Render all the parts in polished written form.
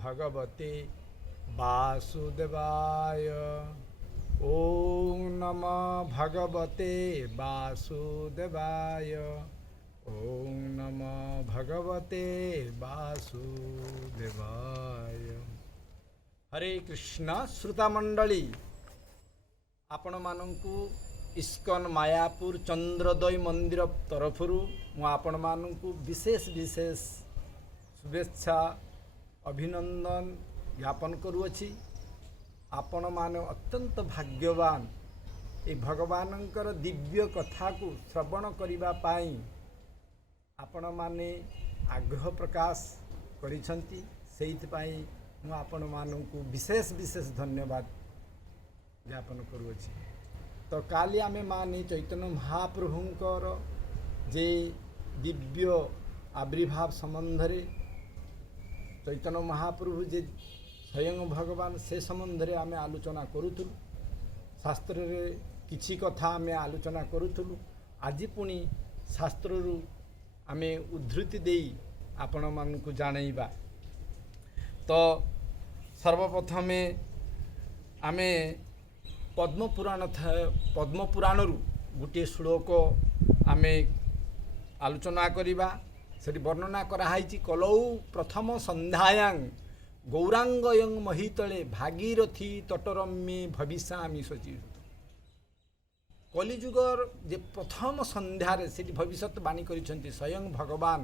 भगवते वासुदेवाय। ओम नमः भगवते वासुदेवाय। ओम नमः भगवते वासुदेवाय। हरे कृष्ण श्रोता मंडली, आपण मानंकु इस्कन मायापुर चंद्रोदय मंदिर तरफरु मु आपण मानंकु विशेष विशेष शुभेच्छा अभिनंदन ज्ञापन करुअछि। आपण माने अत्यंत भाग्यवान ए भगवानंकर दिव्य कथा को श्रवण करिबा पाई आपण माने आग्रह प्रकाश करिसंती। सेहित पाई मु आपण मानंकु विशेष विशेष धन्यवाद ज्ञापन करुअछि। तो काली आमे माने चैतन्य महाप्रभुंकर जे दिव्य आविर्भाव संबंध रे चैतन्य महाप्रभु जे स्वयं भगवान से संबंध रे आमे आलोचना करूथुलु। शास्त्र रे किछि कथा आमे आलोचना करूथुलु। आज पुणी शास्त्र रु आमे उद्धृति देई आपण मानकु जाणैबा। तो सर्वप्रथमे आमे पद्म पुराण रु गोटे श्लोक आमे आलोचना करिबा। सेठी वर्णना कराहाइछि कलौ प्रथम संध्यायां गौरांगयं महितले भागीरथी तटरम्ये भविष्यामि सचिव। कलिजुगर जे प्रथम संध्यारे सेठी भविष्यवाणी करिसंती स्वयं भगवान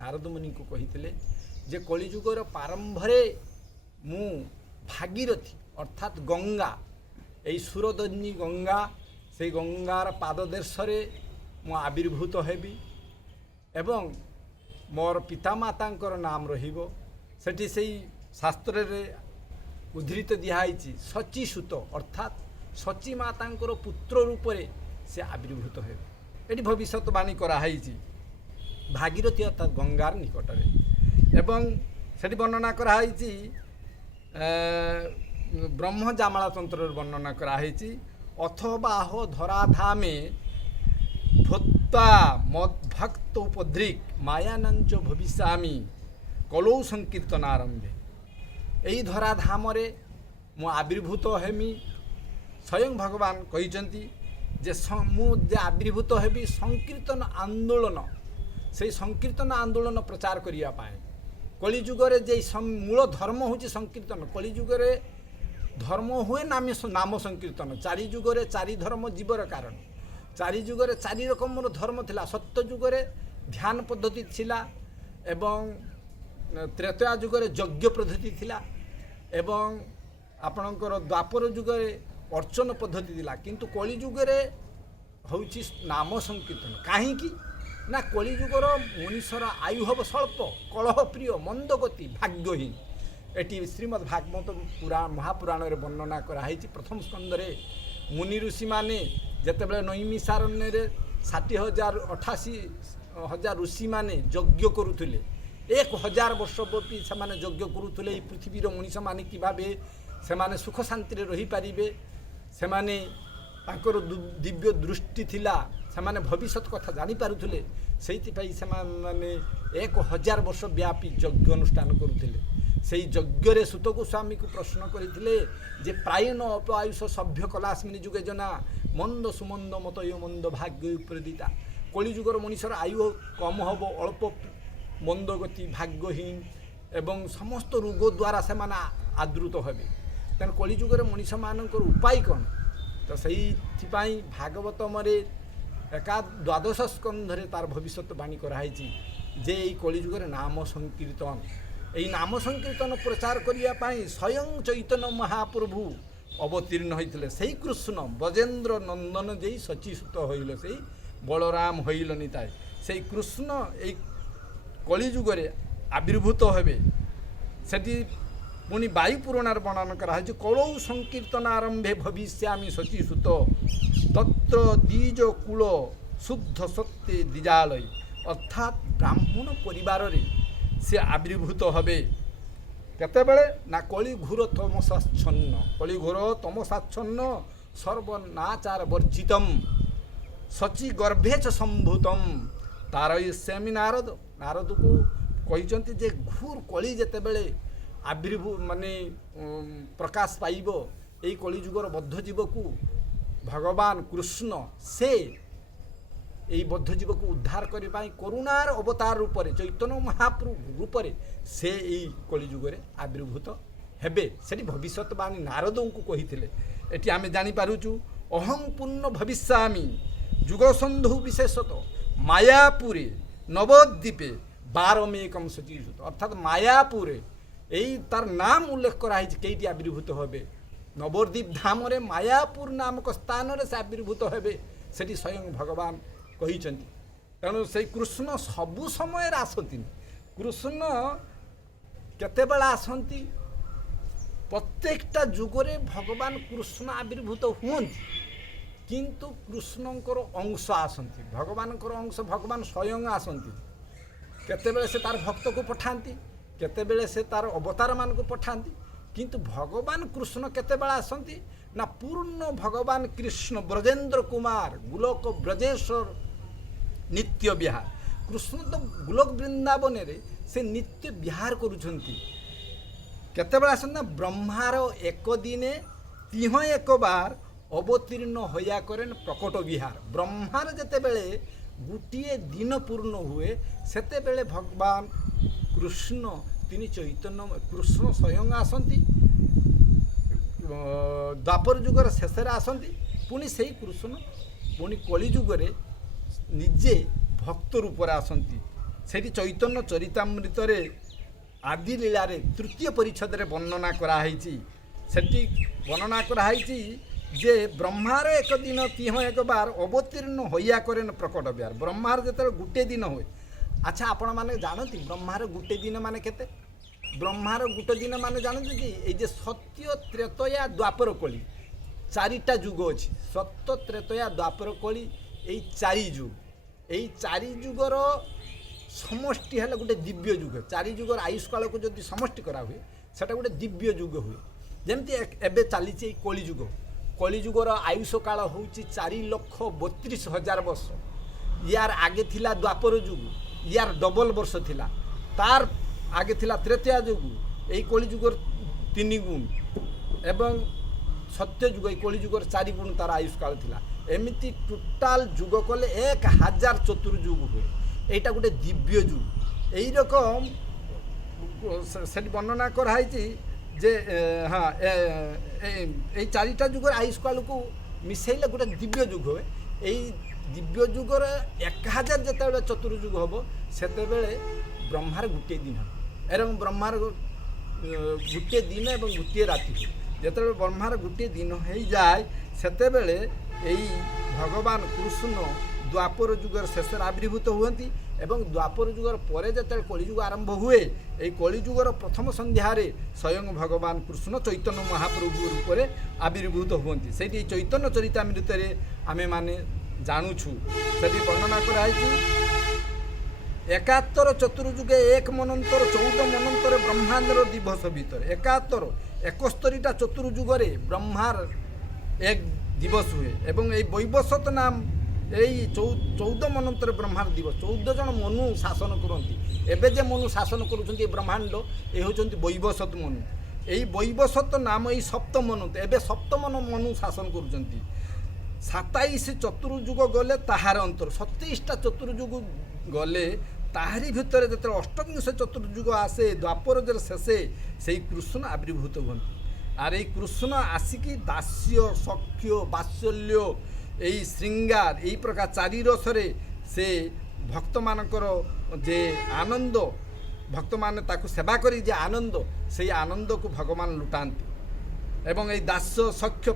नारद मुनि को कहितले जे कलिजुगर प्रारंभरे मु भागीरथी अर्थात गंगा एई सुरधन्यी गंगा से गंगार पाददेशरे मु आविर्भूत हेबी एवं मोर पितामातांकर नाम रहिबो। सेठी सेई शास्त्र रे उद्धृत दिहाइछि सचीसुत अर्थात सची मातांकर पुत्र रूपरे से आविर्भूत हेबे। एटी भविष्यवाणी कराहाइछि भागीरथी अर्थात गंगार निकटरे। एवं सेठी वर्णना कराहाइछि ब्रह्म जामाला तंत्र वर्णना कराहाइछि अथबाह धराधामे भोत्ता मद्भक्त उपद्रिक मायानंच भविष्यामि कलौ संकीर्तन आरंभे। एई धराधाम रे मु आविर्भूत हेमि। स्वयं भगवान कहिचंती जे मु जे आविर्भूत हेबी संकीर्तन आंदोलन से संकीर्तन आंदोलन प्रचार करिया पाए। कलिजुगरे जे मूल धर्म होची संकीर्तन। कलिजुगरे धर्म हुए नाम संकीर्तन। चारि जुगरे चारि धर्म जीवर कारण। चारि जुगरे चारि रकम धर्म थिला। सत्य जुगरे ध्यान पद्धति थिला एवं त्रेतया जुगरे यज्ञ पद्धति थिला एवं आपणकर द्वापर जुगरे अर्चन पद्धति थिला। किंतु कलि जुगरे होउची नाम संकीर्तन। काहे कि ना कलि जुगर मनुष्यर आयु हब स्वल्प कलह प्रिय मंदगति भाग्यहीन। एटी श्रीमद् भागवत पुराण महापुराण रे वर्णना कराहाइछि। प्रथम स्कंद रे मुनि ऋषि माने जेतेबेले नैमिषारण्य रे 60,000 88,000 ऋषि माने यज्ञ करुथिले। 1000 वर्ष व्यापी से माने यज्ञ करुथिले। ई पृथ्वीर मनुष्य माने कि भाबे से माने सुख शांति रे रहि पारिबे। से माने तांकर दिव्य दृष्टि थिला। से माने भविष्यत कथा जानि पारुथिले। सेहिति पई से माने 1000 वर्ष व्यापी यज्ञ अनुष्ठान करुथिले। सेई यज्ञ रे सुत गोस्वामी को प्रश्न करिथिले जे प्रायण अपआयुष सभ्य कलास्मिनी जुगे जना मंद सुमंद मतय मंद भाग्य प्रदिता। कलि जुगर मनुष्यर आयु कम हब अल्प मंदगति भाग्यहीन एवं समस्त रोग द्वारा से माने आदृत हेबे। तेन कलि जुगर मनुष्य मानकर उपाय कौन। तो सेहि भागवतम रे एका 12 स्कंध रे तार भविष्यवाणी कराहाइछि जे एई कलि जुगर नाम संकीर्तन। एई नाम संकीर्तन प्रचार करिया पाई स्वयं चैतन्य महाप्रभु अवतीर्ण होइथिले। सेही कृष्ण ब्रजेन्द्र नंदन जेई सचीसुत होइले सेही बलराम होइल निताय। सेही कृष्ण एई कलि जुगरे आविर्भूत हेबे। सेठी पुणी वायु पुराण वर्णन कराहाइछि कलौ संकीर्तन आरंभे भविष्यामि सचीसुत तत्र द्विज कुल शुद्ध सत्य द्विजालय। अर्थात ब्राह्मण परिवार रे से आविर्भूत हेबे। केतेबेले ना कलि घोर तमसाच्छन्न। कलि घोर तमसाच्छन्न सर्वनाचार वर्जितम सची गर्भे च संभूतम तारयिष्यामि नारद। नारद को कहिचंती जे घोर कलि जेतेबेले ମାନେ ପ୍ରକାଶ ପାଇବ ଏଇ କଳିଯୁଗର ବଦ୍ଧଜୀବକୁ ଭଗବାନ କୃଷ୍ଣ ସେ এই বদ্ধজীবକୁ ଉଦ୍ଧାର କରିବା ପାଇଁ କରୁଣାର ଅବତାର ରୂପରେ ଚୈତନ୍ୟ ମହାପ୍ରଭୁ ରୂପରେ ସେ ଏଇ କଳିଯୁଗରେ ଆବିର୍ଭୂତ ହେବେ। ସେଠି ଭବିଷ୍ୟତବାଣୀ ନାରଦଙ୍କୁ କହିଥିଲେ। ଏଠି ଆମେ ଜାଣିପାରୁଛୁ ଅହଂ ପୂର୍ଣ୍ଣ ଭବିଷ୍ୟାମି ଯୁଗସନ୍ଧୁ ବିଶେଷତଃ ମାୟାପୁରେ ନବଦ୍ୱୀପେ ବାରମେକಂ ସଚିଷୁତ। ଅର୍ଥାৎ ମାୟାପୁରେ এই তার নাম উল্লেখ করা হয়েছে কেইটি আবির্ভূত হবে নবদ্বীপ ধামরে মায়াপুর নামক স্থাନରେ ସେ ଆବିର୍ଭୂତ ହେବେ। ସେଠି ସ୍ୱୟଂ ଭଗବାନ କହିଛନ୍ତି। ତେଣୁ ସେଇ କୃଷ୍ଣ ସବୁ ସମୟରେ ଆସନ୍ତିନି। କୃଷ୍ଣ କେତେବେଳେ ଆସନ୍ତି? ପ୍ରତ୍ୟେକଟା ଯୁଗରେ ଭଗବାନ କୃଷ୍ଣ ଆବିର୍ଭୂତ ହୁଅନ୍ତି, କିନ୍ତୁ କୃଷ୍ଣଙ୍କର ଅଂଶ ଆସନ୍ତି। ଭଗବାନଙ୍କର ଅଂଶ ଭଗବାନ ସ୍ୱୟଂ ଆସନ୍ତି। କେତେବେଳେ ସେ ତାର ଭକ୍ତକୁ ପଠାନ୍ତି, କେତେବେଳେ ସେ ତାର ଅବତାରମାନଙ୍କୁ ପଠାନ୍ତି, କିନ୍ତୁ ଭଗବାନ କୃଷ୍ଣ କେତେବେଳେ ଆସନ୍ତି ନା ପୂର୍ଣ୍ଣ ଭଗବାନ କୃଷ୍ଣ ବ୍ରଜେନ୍ଦ୍ର କୁମାର ଗୋଲୋକ ବ୍ରଜେଶ୍ୱର ନିତ୍ୟ ବିହାର। କୃଷ୍ଣ ତ ଗୋଲୋକ ବୃନ୍ଦାବନରେ ସେ ନିତ୍ୟ ବିହାର କରୁଛନ୍ତି। କେତେବେଳେ ଆସନ୍ତି ନା ବ୍ରହ୍ମାର ଏକ ଦିନେ ତିହ ଏକ ବାର ଅବତୀର୍ଣ୍ଣ ହଇଆ କରେନ୍ ପ୍ରକଟ ବିହାର। ବ୍ରହ୍ମାର ଯେତେବେଳେ ଗୋଟିଏ ଦିନ ପୂର୍ଣ୍ଣ ହୁଏ ସେତେବେଳେ ଭଗବାନ କୃଷ୍ଣ তিনি চৈতন্য কৃষ্ণ স্বয়ং আসନ୍ତି। ଦ୍ୱାପର ଯୁଗର ଶେଷରେ ଆସନ୍ତି। ପୁଣି ସେଇ କୃଷ୍ଣ ପୁଣି କଳିଯୁଗରେ ନିଜେ ଭକ୍ତ ରୂପରେ ଆସନ୍ତି। ସେଠି ଚୈତନ୍ୟ ଚରିତାମୃତରେ ଆଦି ଲୀଳାରେ ତୃତୀୟ ପରିଚ୍ଛଦରେ ବର୍ଣ୍ଣନା କରାହେଇଛି। ସେଠି ବର୍ଣ୍ଣନା କରାହେଇଛି ଯେ ବ୍ରହ୍ମାର ଏକ ଦିନ ତିହ ଏକ ବାର ଅବତୀର୍ଣ୍ଣ ହଇଆ କରେନ୍ ପ୍ରକଟ ବିହାର। ବ୍ରହ୍ମାର ଯେତେବେଳେ ଗୋଟିଏ ଦିନ ହୁଏ, ଆଚ୍ଛା ଆପଣମାନେ ଜାଣନ୍ତି ବ୍ରହ୍ମାର ଗୋଟେ ଦିନ ମାନେ କେତେ? ବ୍ରହ୍ମାର ଗୋଟେ ଦିନ ମାନେ ଜାଣନ୍ତି କି ଏଇ ଯେ ସତ୍ୟ ତ୍ରେତୟା ଦ୍ୱାପର କଳି ଚାରିଟା ଯୁଗ ଅଛି। ସତ୍ୟ ତ୍ରେତୟା ଦ୍ୱାପର କଳି ଏଇ ଚାରି ଯୁଗ, ଏଇ ଚାରି ଯୁଗର ସମଷ୍ଟି ହେଲେ ଗୋଟେ ଦିବ୍ୟ ଯୁଗ। ଚାରି ଯୁଗର ଆୟୁଷ କାଳକୁ ଯଦି ସମଷ୍ଟି କରାହୁଏ ସେଟା ଗୋଟେ ଦିବ୍ୟ ଯୁଗ ହୁଏ। ଯେମିତି ଏବେ ଚାଲିଛି ଏଇ କଳିଯୁଗ। କଳିଯୁଗର ଆୟୁଷ କାଳ ହେଉଛି 4,32,000 ବର୍ଷ। ইয়ার আগে ଥିଲା ଦ୍ୱାପର ଯୁଗ, ইয়ার ଡବଲ ବର୍ଷ ଥିଲା। ତାର ଆଗେ ଥିଲା ତ୍ରେତୟା ଯୁଗ, এই କଳିଯୁଗର 3 ଗୁଣ ଏବଂ ସତ୍ୟ ଯୁଗ এই କଳିଯୁଗର 4 ଗୁଣ ତାର ଆୟୁଷ କାଳ ଥିଲା। ଏମିତି ଟୋଟାଲ ଯୁଗ କଲେ 1000 ଚତୁର୍ଯୁଗ ହୁଏ। এইটা ଗୋଟେ ଦିବ୍ୟ ଯୁଗ। এই রকম সেটি বর্ণনা করা হয়েছে যে হ্যাঁ এই চারিটা যুগর আয়ুষ কালକୁ মিশাইলে গোটে দিব্য যুগ ହୁଏ। এই ଦିବ୍ୟ ଯୁଗରେ 1000 ଯେତେବେଳେ ଚତୁର୍ଯୁଗ ହେବ ସେତେବେଳେ ବ୍ରହ୍ମାର ଗୋଟିଏ ଦିନ ହେବ ଏବଂ ବ୍ରହ୍ମାର ଗୋଟିଏ ଦିନ ଏବଂ ଗୋଟିଏ ରାତି ହୁଏ। ଯେତେବେଳେ ବ୍ରହ୍ମାର ଗୋଟିଏ ଦିନ ହେଇଯାଏ ସେତେବେଳେ ଏଇ ଭଗବାନ କୃଷ୍ଣ ଦ୍ୱାପର ଯୁଗର ଶେଷରେ ଆବିର୍ଭୂତ ହୁଅନ୍ତି ଏବଂ ଦ୍ୱାପର ଯୁଗର ପରେ ଯେତେବେଳେ କଳିଯୁଗ ଆରମ୍ଭ ହୁଏ এই କଳିଯୁଗର ପ୍ରଥମ ସନ୍ଧ୍ୟାରେ ସ୍ୱୟଂ ଭଗବାନ କୃଷ୍ଣ ଚୈତନ୍ୟ ମହାପ୍ରଭୁ ରୂପରେ ଆବିର୍ଭୂତ ହୁଅନ୍ତି। ସେଇଠି এই ଚୈତନ୍ୟ ଚରିତାମୃତରେ ଆମେମାନେ ଜାଣୁଛୁ। ସେଠି ବର୍ଣ୍ଣନା କରାଯାଇଛି 71 ଚତୁର୍ଯୁଗେ 1 ମନନ୍ତର 14 ମନନ୍ତର ବ୍ରହ୍ମାଣ୍ଡର ଦିବସ ଭିତରେ 71ଟା ଚତୁର୍ଯୁଗରେ ବ୍ରହ୍ମାର এক দিবস ହୁଏ ଏବଂ এই ବୈବସ୍ୱତ ନାମ এই 14 ମନନ୍ତର ବ୍ରହ୍ମାର ଦିବସ। 14 ଜଣ ମନୁ ଶାସନ କରନ୍ତି। ଏବେ ଯେ ମନୁ ଶାସନ କରୁଛନ୍ତି ଏ ବ୍ରହ୍ମାଣ୍ଡ ଏ ହେଉଛନ୍ତି ବୈବସ୍ୱତ ମନୁ। এই ବୈବସ୍ୱତ ନାମ এই ସପ୍ତମ ମନୁ, ଏବେ ସପ୍ତମ ମନୁ ଶାସନ କରୁଛନ୍ତି। 27 ଚତୁର୍ଯୁଗ ଗଲେ ତାହାର ଅନ୍ତର 27ଟା ଚତୁର୍ଯୁଗ ଗଲେ ତାହାରି ଭିତରେ ଯେତେବେଳେ ଅଷ୍ଟବିଂଶ ଚତୁର୍ଯୁଗ ଆସେ ଦ୍ୱାପରର ଶେଷେ ସେଇ କୃଷ୍ଣ ଆବିର୍ଭୂତ ହୁଅନ୍ତି। আর এই কৃষ্ণ আসিকি দাস্য সখ্য বাৎসল্য এই শৃঙ্গার এই প্রকার চারি রসরে সে ভক্তমানଙ୍କର যে আনন্দ, ভক্তମାନେ ତାକୁ সেবা କରି যে আনন্দ সেই আনন্দକୁ ভগবান লুটাନ୍ତି এবং এই দাস্য সখ্য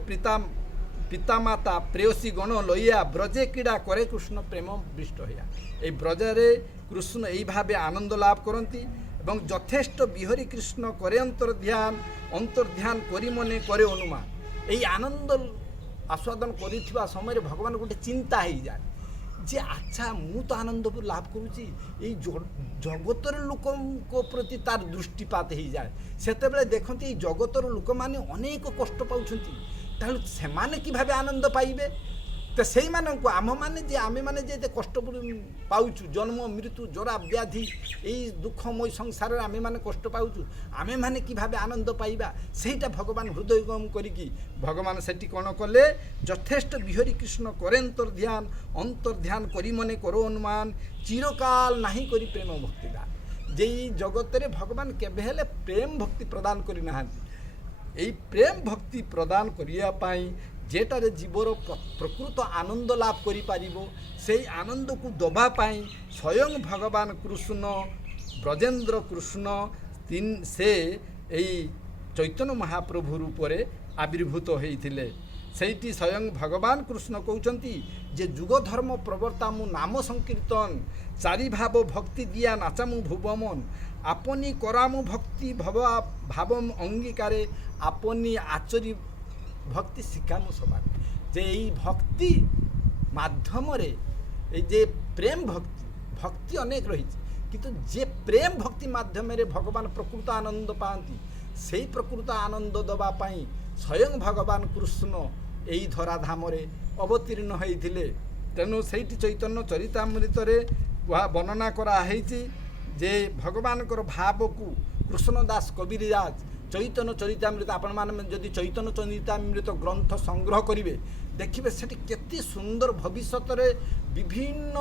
পিতামাতা প্রেয়সী গণ লইয়া ব্রজে ক্রীড়া করে কৃষ্ণ প্রেম বৃষ্ট হইয়া। এই ব্রজরে কৃষ্ণ এইভাবে আনন্দ লাভ করନ୍ତି এবং যথেষ্ট বিহরি কৃষ্ণ করে অন্তর্ধ্যান করি মনে করে অনুমান। এই আনন্দ আস্বাদন করিଥିବା সময় ভগবান গোটে চিন্তা হয়ে যায় যে আচ্ছা মু তো আনন্দ লাভ করুছি, এই জগতর লোকଙ୍କ প্রতি তার দৃষ্টিপাত হয়ে যায়। সেতবে দেখতে এই জগতর লোক মানে অনেক কষ্ট পাচ্ছেন, তাহলে সেমানে কিভাবে আনন্দ পাইবে? तो से आम मैंने जे आम मैंने जे कष्ट पाऊँ जन्म मृत्यु जरा व्याधि यही दुखमय संसार आम मैंने कष्ट पाऊँ आम मैंने कि भाव आनंद पाइबा सेटा भगवान हृदयगम करी भगवान सेठी कौन कले यथेष्ट बिहरी कृष्ण करे अंतर्ध्यान करी मने करो अनुमान चिरकाल नहीं करी प्रेम भक्ति दान जे जगत रे भगवान केबे हेले प्रेम भक्ति प्रदान करी नाहांती एई प्रेम भक्ति प्रदान करिया पाई जेटारे जीवर प्रकृत आनंद लाभ करि पारिबो सेई आनंद को दबा पाई स्वयं भगवान कृष्ण ब्रजेन्द्र कृष्ण तीन से एई चैतन्य महाप्रभु रूपरे आविर्भूत होइथिले सेठी स्वयं भगवान कृष्ण कहउचंती जे जुग धर्म प्रवर्तामु नाम संकीर्तन चारि भाव भक्ति दिया नाचामु भुवमन आपनी करामु भक्ति भावम अंगीकारे आपनी आचरी भक्ति शिखामु समान जे यही भक्ति माध्यम जे प्रेम भक्ति अनेक रही किंतु जे प्रेम भक्ति माध्यम भगवान प्रकृत आनंद पाती से प्रकृत आनंद दवापाई स्वयं भगवान कृष्ण यही धराधाम अवतीर्ण होते तेणु से चैतन्य चरितामृत वर्णना कराई जे भगवान भाव को कृष्णदास कबीरदास चैतन्य चरितामृत आपण मैंने जदि चैतन्य चरितामृत ग्रंथ संग्रह करेंगे देखिए सेठी केते सुंदर भविष्य विभिन्न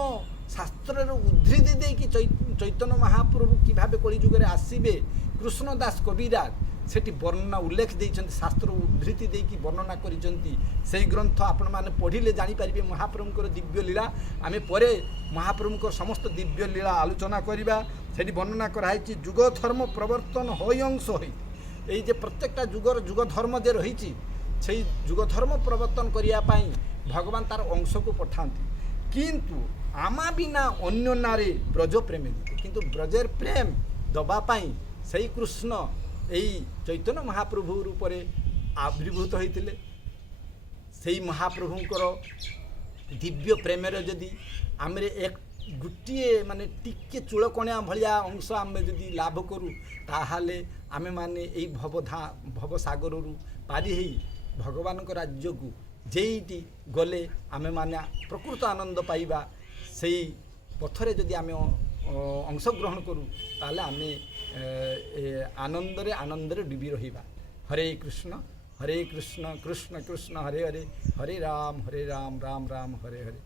शास्त्र उद्धृति देकी चैतन्य महाप्रभु कि भाव कलिजुगे आसबे कृष्णदास कबीरदास सेठी वर्णना उल्लेख देइछन्ति शास्त्र उद्धृति देकी वर्णना करिसन्ति सेही ग्रंथ आपण माने पढ़िले जानि पारिबे महाप्रभुଙ୍କର दिव्य लीला आमे परे महाप्रभुଙ୍କର समस्त दिव्य लीला आलोचना करिबा सेठी वर्णना कराइछि जुग धर्म प्रवर्तन होयंश होई एई जे प्रत्येकटा जुगर जुग धर्म जे रहिछि सेही जुग धर्म प्रवर्तन करिया पाई भगवान तार अंश को पठांती किंतु आमा बिना अन्य नारे ब्रज प्रेम दिते किंतु ब्रजेर प्रेम दबा पाई सेही कृष्ण यही चैतन्य महाप्रभु रूपरे आविर्भूत होते से महाप्रभुंकर दिव्य प्रेमर जदि आम एक गोटे माने टिके चूलकणिया भाया अंश आम जदि लाभ करूँ ताहले आमे माने यही भवसागर पारी ही भगवान राज्य को जेईटी गले आमे माने प्रकृत आनंद पाइबा से पथरे जदि आमे अंशग्रहण करूँ ताहले आमे आनंदरे डूबी रहिबा। हरे कृष्ण कृष्ण कृष्ण हरे हरे हरे राम राम राम हरे हरे।